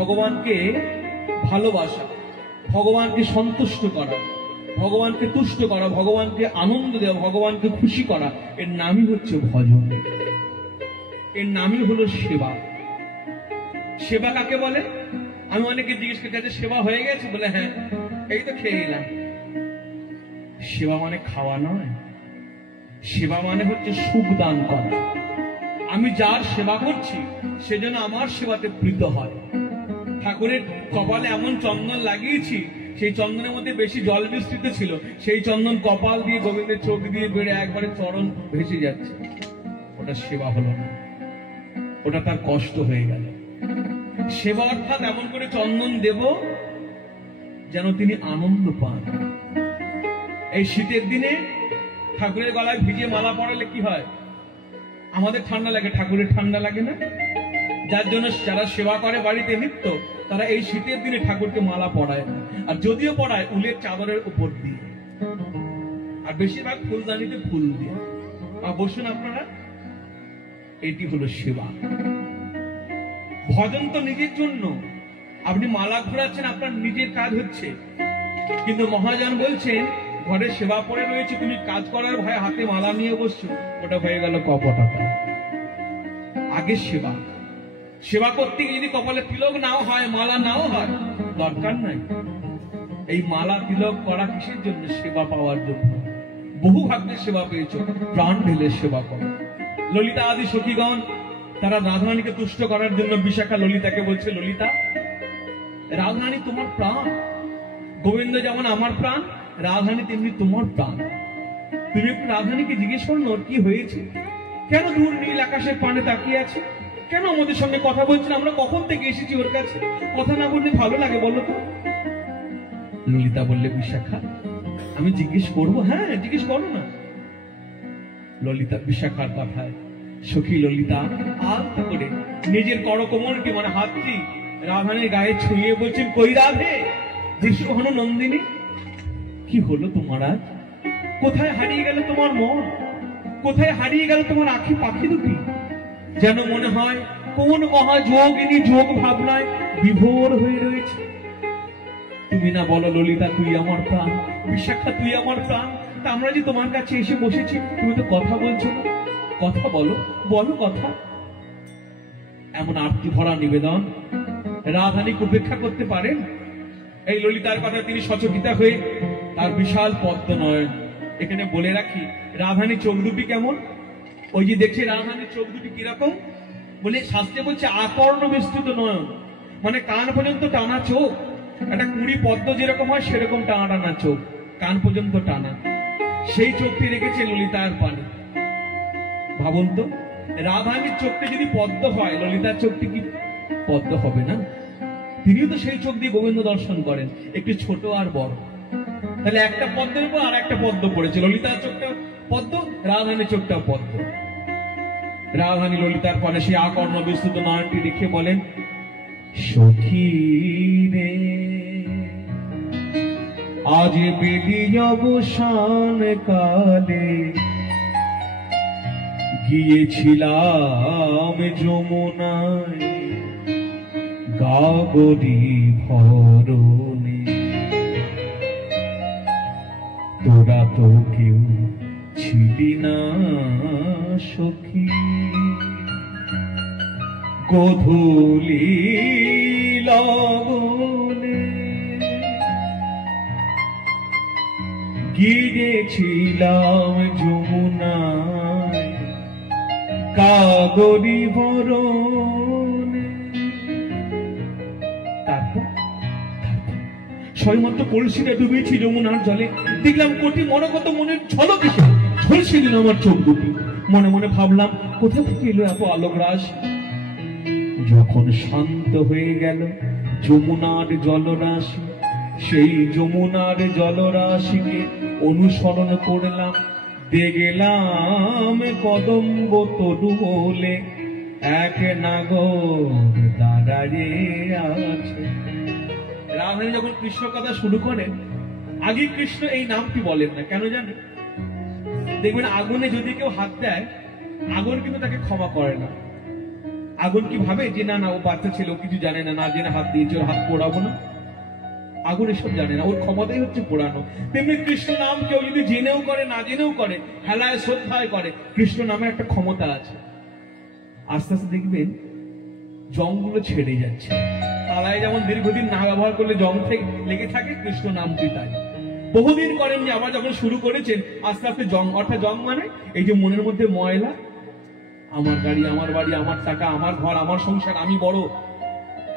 ভগবানকে ভালোবাসা, ভগবানকে সন্তুষ্ট করা, ভগবানকে তুষ্ট করা, ভগবানকে আনন্দ দেওয়া, ভগবানকে খুশি করা, এর নামই হচ্ছে ভজন, এর নামই হলো সেবা। সেবা কাকে বলে? আমি অনেকে জিজ্ঞেস করতে, সেবা হয়ে গেছে? বলে হ্যাঁ, এই তো খেয়ে এলাম। সেবা মানে খাওয়া নয়, সেবা মানে হচ্ছে সুখ দান করা। আমি যার সেবা করছি সে যেন আমার সেবাতে প্রীত হয়। ঠাকুরের কপালে এমন চন্দন লাগিয়েছি, সেই চন্দনের মধ্যে বেশি জল মিশ্রিত ছিল, সেই চন্দন কপাল দিয়ে গোবিন্দের চোখ দিয়ে বেড়ে একবারে চরণ ভেসে যাচ্ছে। ওটা সেবা হলো না, ওটা তার কষ্ট হয়ে গেল। সেবা অর্থাৎ এমন করে চন্দন দেব যেন তিনি আনন্দ পান। এই শীতের দিনে ঠাকুরের গলায় ভিজে মালা পরালে কি হয়? আমাদের ঠান্ডা লাগে, ঠাকুরের ঠান্ডা লাগে না? যার জন্য যারা সেবা করে বাড়িতে নিত্য, তারা এই শীতের দিনে ঠাকুরকে মালা পরায়, আর যদিও পরায় উলের চাদরের উপর দিয়ে, আর বেশিরভাগ ফুলদানিতে ফুল দিয়ে। বসুন আপনারা, এটি হলো সেবা। ভজন তো নিজের জন্য, আপনি মালা ঘোরাচ্ছেন, আপনার নিজের কাজ হচ্ছে, কিন্তু মহাজন বলছেন ঘরে সেবা পড়ে রয়েছে, তুমি কাজ করার ভয়ে হাতে মালা নিয়ে বসছো, ওটা হয়ে গেল কপটতা। আগে সেবা, সেবা করতে গিয়ে যদি কপালে তিলক নাও হয়, মালা নাও হয়, দরকার নাই। এই মালা তিলক করা কিসের জন্য? সেবা পাওয়ার জন্য। বহু ভাগ্যের সেবা পেয়েছ, প্রাণ ঢেলে সেবা করো। ললিতা আদি সখীগণ তারা রাধারানীকে তুষ্ট করার জন্য বিশাখা ললিতাকে বলছে, ললিতা, রাধারানী তোমার প্রাণ, গোবিন্দ যেমন আমার প্রাণ, রাধারানী তেমনি তোমার প্রাণ। তুমি একটু রাধারানীকে জিজ্ঞেস করো ওর কি হয়েছে, কেন দূর নীল আকাশের পানে তাকিয়ে আছে, কেন আমাদের সঙ্গে কথা বলছেন? আমরা কখন থেকে এসেছি ওর কাছে, কথা না বললে ভালো লাগে বলো তো? ললিতা বললে, বিশাখা আমি জিজ্ঞেস করবো। হ্যাঁ জিজ্ঞেস করো না। ললিতা বিশাখার কথায় সখী ললিতা আলতো করে নিজের করকমলকে মানে হাতটি রাধারানীর গায়ে ছুঁয়ে বলছেন, কই রাধে বৃষভানু নন্দিনী, কি হলো তোমার আজ? কোথায় হারিয়ে গেল তোমার মন? কোথায় হারিয়ে গেল তোমার আঁখি পাখি দুটি? যেন মনে হয় কোন মহাযোগিনী যোগ ভাবনায় বিভোর হয়ে রয়েছে। তুমি না বলো ললিতা তুই আমার প্রাণ, বিশাখা তুই আমার প্রাণ, তা আমরা যে তোমার কাছে এসে বসেছি, তুমি তো কথা বলছো না, কথা বলো, বলো কথা। এমন আরতি ভরা নিবেদন রাধারানী উপেক্ষা করতে পারেন? এই ললিতার কথা তিনি সচকিতা হয়ে তার বিশাল পদ্ম নয়ন, এখানে বলে রাখি রাধারানী চোখ দুটি কেমন? ওই যে দেখছে রাধারানীর চোখ দুটি কিরকম, বলে শাস্ত্রে বলছে আকর্ণ বিস্তৃত নয়ন, মানে কান পর্যন্ত টানা চোখ। একটা কুড়ি পদ্ম যেরকম হয় সেরকম টানা টানা চোখ, কান পর্যন্ত টানা। সেই চোখটি রেখেছে ললিতার পানে। ভাবুন তো, রাধারানীর চোখটি যদি পদ্ম হয়, ললিতার চোখটি কি পদ্ম হবে না? তিনিও তো সেই চোখ দিয়ে গোবিন্দ দর্শন করেন, একটু ছোট আর বড়। তাহলে একটা পদ্মের উপর আর একটা পদ্ম পড়েছে, ললিতার চোখটা পদ্ম, রাধারানীর চোখটা পদ্ম। রাধারানী ললিতার পানে সেই আকর্ণ বিস্তৃত নয়নটি রেখে বলেন, সখী রে আজ বেদি অবসান কালে গিয়েছিলাম যমুনায় গাগরি ভরণে, তোরা তো কেউ ছিলি না সখী, গোধূলি লবণে গিয়েছিলাম যমুনায় কাগরি ভরণে। তারপর সবেমাত্র কলসিটা ডুবেছি যমুনার জলে, দেখলাম কোটি মনগত মনের ঝলক এসে ঝলসে দিল আমার চোখ দুটি। মনে মনে ভাবলাম কোথা থেকে এলো এত আলোকরাস। যখন শান্ত হয়ে গেল যমুনার জলরাশি, সেই যমুনার জলরাশিকে অনুসরণ করলাম, দেখলাম কদম্ব তরু বলে এক নাগর দাঁড়িয়ে আছে। রাধারানী যখন কৃষ্ণ কথা শুরু করেন, আগে কৃষ্ণ এই নামটি বলেন না, কেন জানেন? দেখবেন আগুনে যদি কেউ হাত দেয়, আগুন কিন্তু তাকে ক্ষমা করে না। আগুন কি ভাবে যে না না ও বাচ্চা ছিল, কিছু জানে না, না জেনে হাত দিয়েছে, ওর হাত পোড়াবো না? আগুন এসব জানে না, ওর ক্ষমতাই হচ্ছে পোড়ানো। তেমনি কৃষ্ণ নাম কেউ যদি জেনেও করে না জেনেও করে, হেলায় শ্রদ্ধায় করে, কৃষ্ণ নামে একটা ক্ষমতা আছে। আস্তে আস্তে দেখবেন জংগুলো ছেড়ে যাচ্ছে। তালায় যেমন দীর্ঘদিন না ব্যবহার করলে জং থেকে লেগে থাকে, কৃষ্ণ নামটি তাই। বহুদিন করেননি, আবার যখন শুরু করেছেন আস্তে আস্তে জং, অর্থাৎ জং মানে এই যে মনের মধ্যে ময়লা, আমার গাড়ি, আমার বাড়ি, আমার টাকা, আমার ঘর, আমার সংসার, আমি বড়,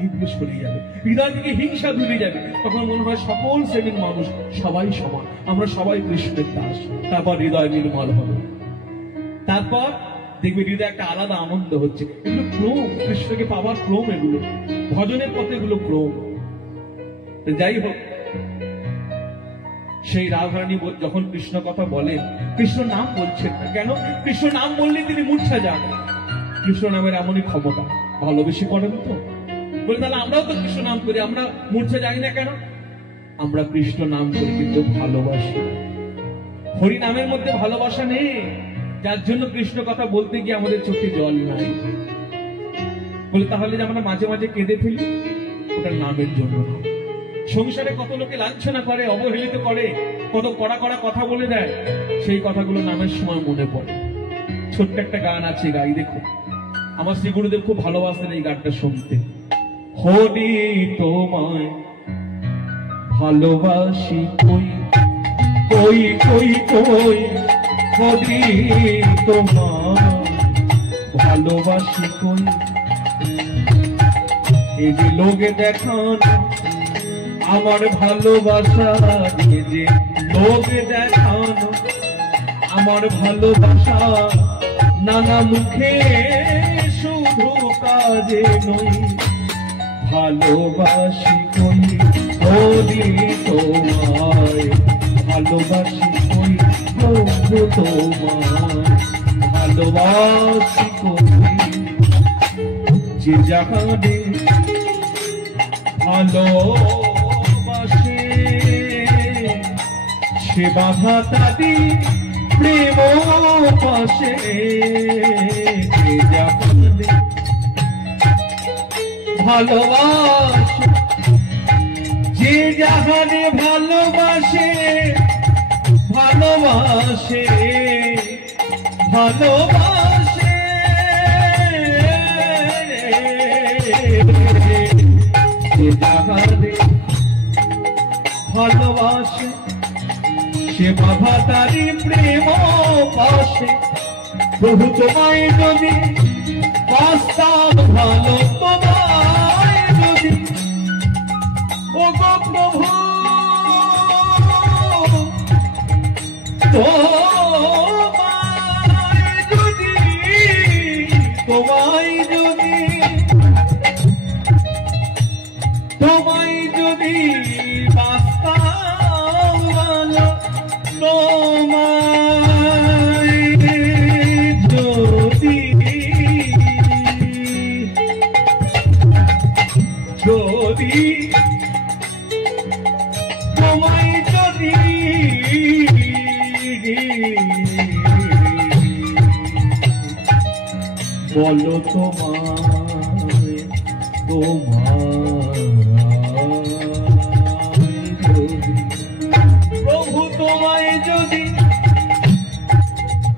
এইগুলো সরে যাবে। হৃদয় থেকে হিংসা দূরে যাবে। তখন মনে হয় সকল শ্রেণীর মানুষ সবাই সমান, আমরা সবাই কৃষ্ণের দাস। তারপর হৃদয় নির্মল হবে। তারপর দেখবে হৃদয় একটা আলাদা আনন্দ হচ্ছে। এগুলো ক্রম, কৃষ্ণকে পাওয়ার ক্রম, এগুলো ভজনের পথে, এগুলো ক্রম। যাই হোক, সেই রাধারানী যখন কৃষ্ণ কথা বলেন, কৃষ্ণ নাম বলছেন না কেন? কৃষ্ণ নাম বললে তিনি মূর্ছা যান। কৃষ্ণ নামের এমনই ক্ষমতা। ভালোবেসে করেন তো বলে, তাহলে আমরাও তো কৃষ্ণ নাম করি, আমরা মূর্ছা যাই না কেন? আমরা কৃষ্ণ নাম করি কিন্তু ভালোবাসি। হরি নামের মধ্যে ভালোবাসা নেই, যার জন্য কৃষ্ণ কথা বলতে গিয়ে আমাদের চোখে জল নাই। বলে তাহলে যে আমরা মাঝে মাঝে কেঁদে ফেলি, ওটা নামের জন্য। সংসারে কত লোকে লাঞ্ছনা করে, অবহেলিত করে, কত কড়া কড়া কথা বলে দেয়, সেই কথাগুলো নামের সময় মনে পড়ে। ছোট্ট একটা গান আছে, গাই দেখো। আমার শ্রী গুরুদেব খুব ভালোবাসেন এই গানটা শুনতে। হরি তোমায় ভালোবাসি কই কই কই কই, হরি তোমায় ভালোবাসি কই। এই যে লোকে দেখান আমার ভালোবাসা, এই যে লোকে দেখান আমার ভালোবাসা, নানা মুখে শুধু কাজে নই, ভালোবাসি কই হরি তোমায় ভালোবাসি কই, প্রভু তোমায় ভালোবাসি কই। যে জাহানে ভালোবাসে সে বাধা তাদি প্রেম পাশে, যে জাহানে ভালোবাসে, যে জাহানে ভালোবাসে, ভালোবাসে ভালোবাসে, যে জাহানে ভালোবাসে সে বাধা তারি প্রেম পাশে। প্রভু তোমায় যদি বাস্তাব ভালো, তোমায় যদি ও গো প্রভু তোমায় যদি, তোমায় যদি, তোমায় যদি বাস্তাব ভালো, তোমায় যদি, যদি তোমায় যদি বলো তোমায়, তোমায় যদি, প্রভু তোমায় যদি,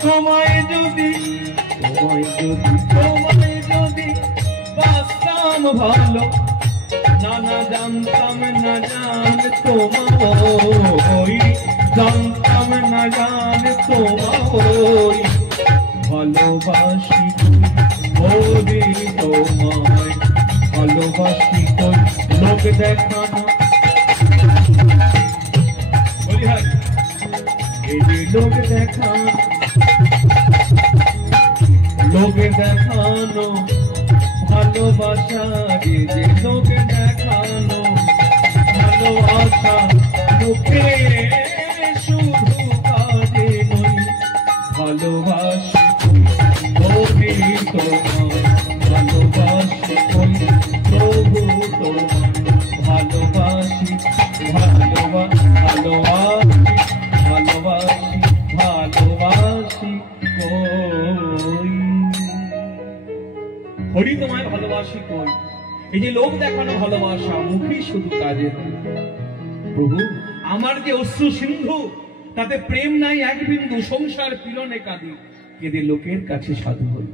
তোমায় যদি, তোমায় যদি, তোমায় যদি বাসতাম ভালো, না না জানতাম না জান তোমায়, জানতাম না জান তোমায়, ভালোবাসি হরি তোমায় ভালোবাসি কই। লোক দেখানো বলি হয়, এই যে লোক দেখানো, লোক দেখানো ভালোবাসা, এই যে লোক দেখানো ভালোবাসা, মুখে শুধু কাজে নই, ভালোবাসি হরি তোমায় ভালোবাসি কই, প্রভু তোমায় ভালোবাসি, ভালোবাসি ভালোবাসি ভালোবাসি কই। হরি তোমায় ভালোবাসি কই, এই যে লোক দেখানো ভালোবাসা মুখেই শুধু কাজে নয়। প্রভু আমার যে অশ্রু সিন্ধু, তাতে প্রেম নাই এক বিন্দু, সংসার পীড়নে কাঁদি, কেঁদে লোকের কাছে সাধু হই।